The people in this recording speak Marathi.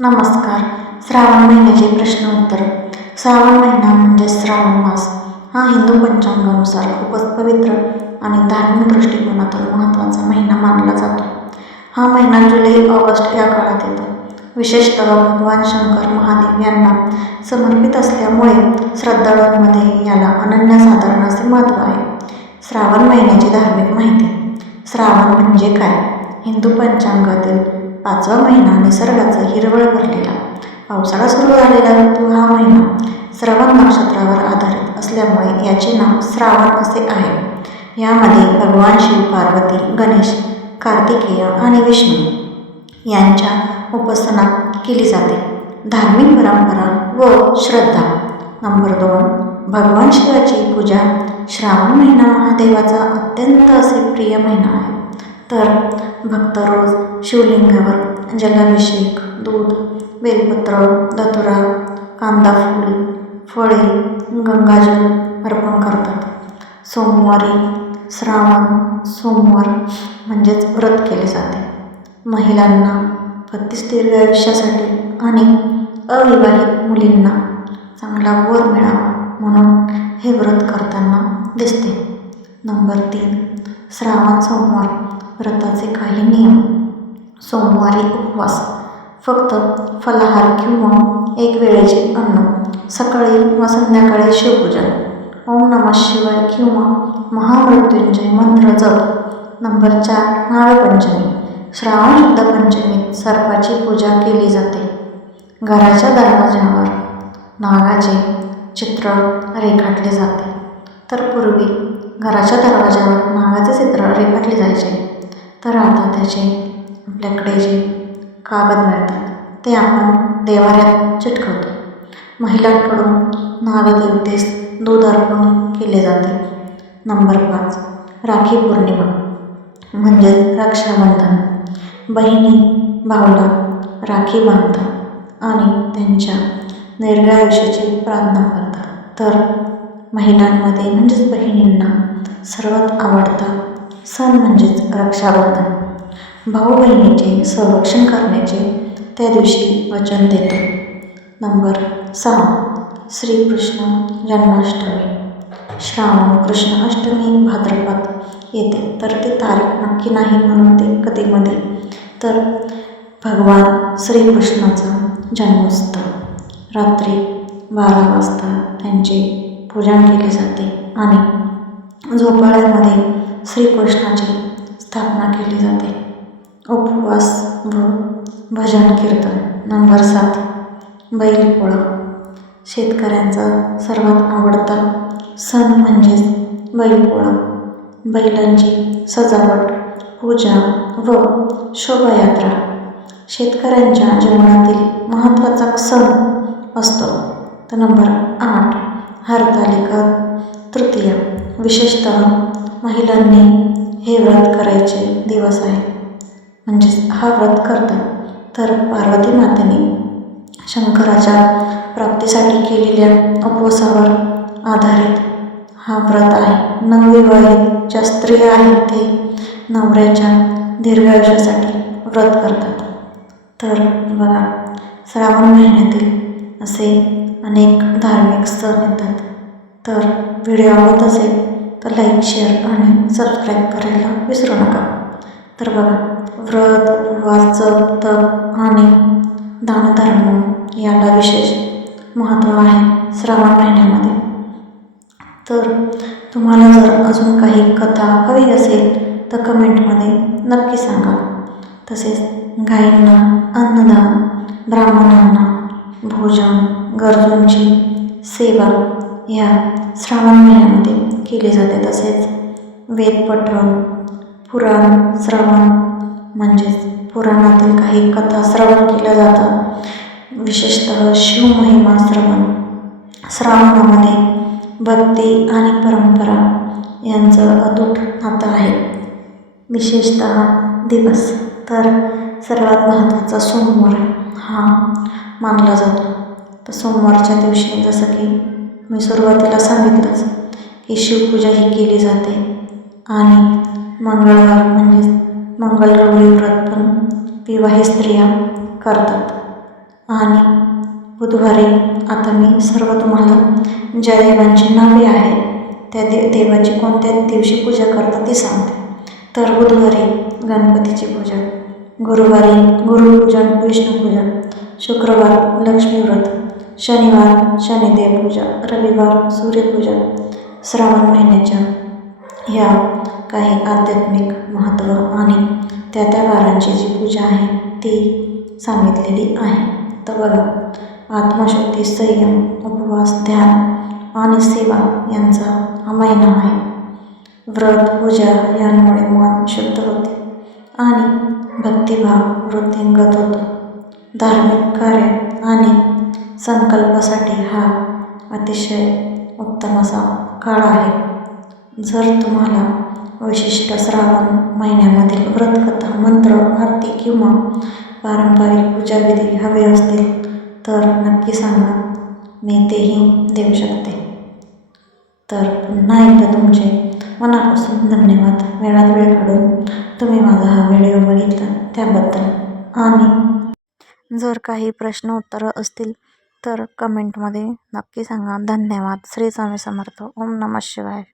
नमस्कार. श्रावण महिन्याचे प्रश्न उत्तर. श्रावण महिना म्हणजे श्रावण मास. हा हिंदू पंचांगानुसार खूपच पवित्र आणि धार्मिक दृष्टिकोनातून महत्त्वाचा महिना मानला जातो. हा महिना जुलै ऑगस्ट या काळात येतो. विशेषतः भगवान शंकर महादेव यांना समर्पित असल्यामुळे श्रद्धाळूंमध्ये याला अनन्यसाधारण असे महत्त्व आहे. श्रावण महिन्याची धार्मिक माहिती. श्रावण म्हणजे काय? हिंदू पंचांगातील पाचवा महिना निसर्गाचा हिरवळ भरलेला. पावसाळा सुरू झालेला ऋतू हा महिना श्रवण नक्षत्रावर आधारित असल्यामुळे याचे नाव श्रावण असे आहे. यामध्ये भगवान शिव पार्वती गणेश कार्तिकेय आणि विष्णू यांच्या उपासना केली जाते. धार्मिक परंपरा व श्रद्धा. नंबर दोन भगवान शिवाची पूजा. श्रावण महिना महादेवाचा अत्यंत असे प्रिय महिना आहे. तर भक्त रोज शिवलिंगावर जलाभिषेक दूध बेलपत्र दतुरा कांदा फूल फळे गंगाजल अर्पण करतात. सोमवारी श्रावण सोमवार म्हणजेच व्रत केले जाते. महिलांना पत्तीस दीर्घ आयुष्यासाठी आणि अविवाहित मुलींना चांगला वर मिळावा म्हणून हे व्रत करताना दिसते. नंबर तीन श्रावण सोमवार व्रताचे काही नियम. सोमवारी उपवास. फक्त फलाहार किंवा एक वेळेचे अन्न. सकाळी व संध्याकाळी शिवपूजन. ओम नमः शिवाय किंवा महामृत्युंजय मंत्र जप. नंबर चार नागपंचमी. श्रावण शुद्ध पंचमीत सर्पाची पूजा केली जाते. घराच्या दरवाज्यावर नागाचे चित्र रेखाटले जाते. तर पूर्वी घराच्या दरवाज्यावर नागाचे चित्र रेखाटले जायचे. तर आता त्याचे आपल्याकडे जे कागद मिळतात ते आपण देवाऱ्यात चिटकवतो. महिलांकडून नागदेवतेस दूध अर्पण केले जाते. नंबर पाच राखी पौर्णिमा म्हणजेच रक्षाबंधन. बहिणी भावला राखी बांधतात आणि त्यांच्या दीर्घायुष्याची प्रार्थना करतात तर महिलांमध्ये म्हणजेच बहिणींना सर्वात आवडता सण म्हणजेच रक्षाबंधन. भाऊ बहिणीचे संरक्षण करण्याचे त्या दिवशी वचन देतो. नंबर सहा. श्रीकृष्ण जन्माष्टमी. श्रावण कृष्ण अष्टमी भाद्रपद येते. तर ते तारीख नक्की नाही म्हणून ते कधीमध्ये तर भगवान श्रीकृष्णाचा जन्मोत्सव. रात्री बारा वाजता त्यांचे पूजन केले जाते आणि झोपाळ्यामध्ये श्रीकृष्णाची स्थापना केली जाते. उपवास व भजन कीर्तन नंबर सात बैलपोळा शेतकऱ्यांचा सर्वात आवडता सण म्हणजेच बैलपोळा बैलांची सजावट पूजा व शोभायात्रा. शेतकऱ्यांच्या जीवनातील महत्त्वाचा सण असतो. तर नंबर आठ हरतालिका तृतीया. विशेषतः महिलांनी हे व्रत करायचे दिवस आहे. म्हणजेच हा व्रत करतात. तर पार्वती मातेने शंकराच्या प्राप्तीसाठी केलेल्या उपवासावर आधारित हा व्रत आहे. नवविवाहित ज्या स्त्रिया आहेत ते नवऱ्याच्या दीर्घायुष्यासाठी व्रत करतात. तर बघा श्रावण महिन्यातील असे अनेक धार्मिक सण येतात. तर व्हिडिओ आवडत असेल तर लाईक शेअर आणि सबस्क्राईब करायला विसरू नका. तर बघा व्रत उपवास जप तप आणि दानधर्म याला विशेष महत्त्व आहे श्रावण महिन्यामध्ये. तर तुम्हाला जर अजून काही कथा हवी असेल तर कमेंटमध्ये नक्की सांगा. तसेच गायींना अन्नदान ब्राह्मणांना भोजन गरजूंची सेवा या श्रावण महिन्यामध्ये केले जाते तसेच वेदपठण पुराण श्रवण म्हणजेच पुराणातील काही कथा श्रवण केल्या जातात. विशेषतः शिवमहिमा श्रवण श्रावणामध्ये भक्ती आणि परंपरा यांचं अतूट नातं आहे. विशेषतः दिवस तर सर्वात महत्त्वाचा सोमवार हा मानला जातो. तर सोमवारच्या दिवशी जसं की मी सुरुवातीला सांगितलंच की शिवपूजा ही केली जाते. आणि मंगळवार म्हणजेच मंगलगौरी व्रत पण विवाहित स्त्रिया करतात. आणि बुधवारी आता मी सर्व तुम्हाला ज्या देवांची नावे आहे त्या दे देवाची कोणत्या दिवशी पूजा करतात ते सांगते. तर बुधवारी गणपतीची पूजा गुरुवारी गुरुपूजन विष्णुपूजन शुक्रवार लक्ष्मीव्रत शनिवार शनिदेव पूजा रविवार सूर्यपूजा श्रावण महिन्याच्या ह्या काही आध्यात्मिक महत्त्व आणि त्या त्या वारांची जी पूजा आहे ती सांगितलेली आहे. तर बघा आत्मशक्ती संयम उपवास ध्यान आणि सेवा यांचा हा महिना आहे. व्रत पूजा यांमुळे मन शुद्ध होते आणि भक्तिभाव वृद्धिंगत होतो. धार्मिक कार्य आणि संकल्पासाठी हा अतिशय उत्तम असा काळ आहे. जर तुम्हाला विशिष्ट श्रावण महिन्यामधील व्रतकथा मंत्र आरती किंवा पारंपरिक पूजाविधी हवे असतील तर नक्की सांगा. मी तेही देऊ शकते. तर पुन्हा एकदा तुमचे मनापासून धन्यवाद. वेळात वेळ काढून तुम्ही माझा हा व्हिडिओ बघितला त्याबद्दल. आणि जर काही प्रश्न उत्तरं असतील तर कमेंटमध्ये नक्की सांगा. धन्यवाद. श्री स्वामी समर्थ. ओम नमः शिवाय.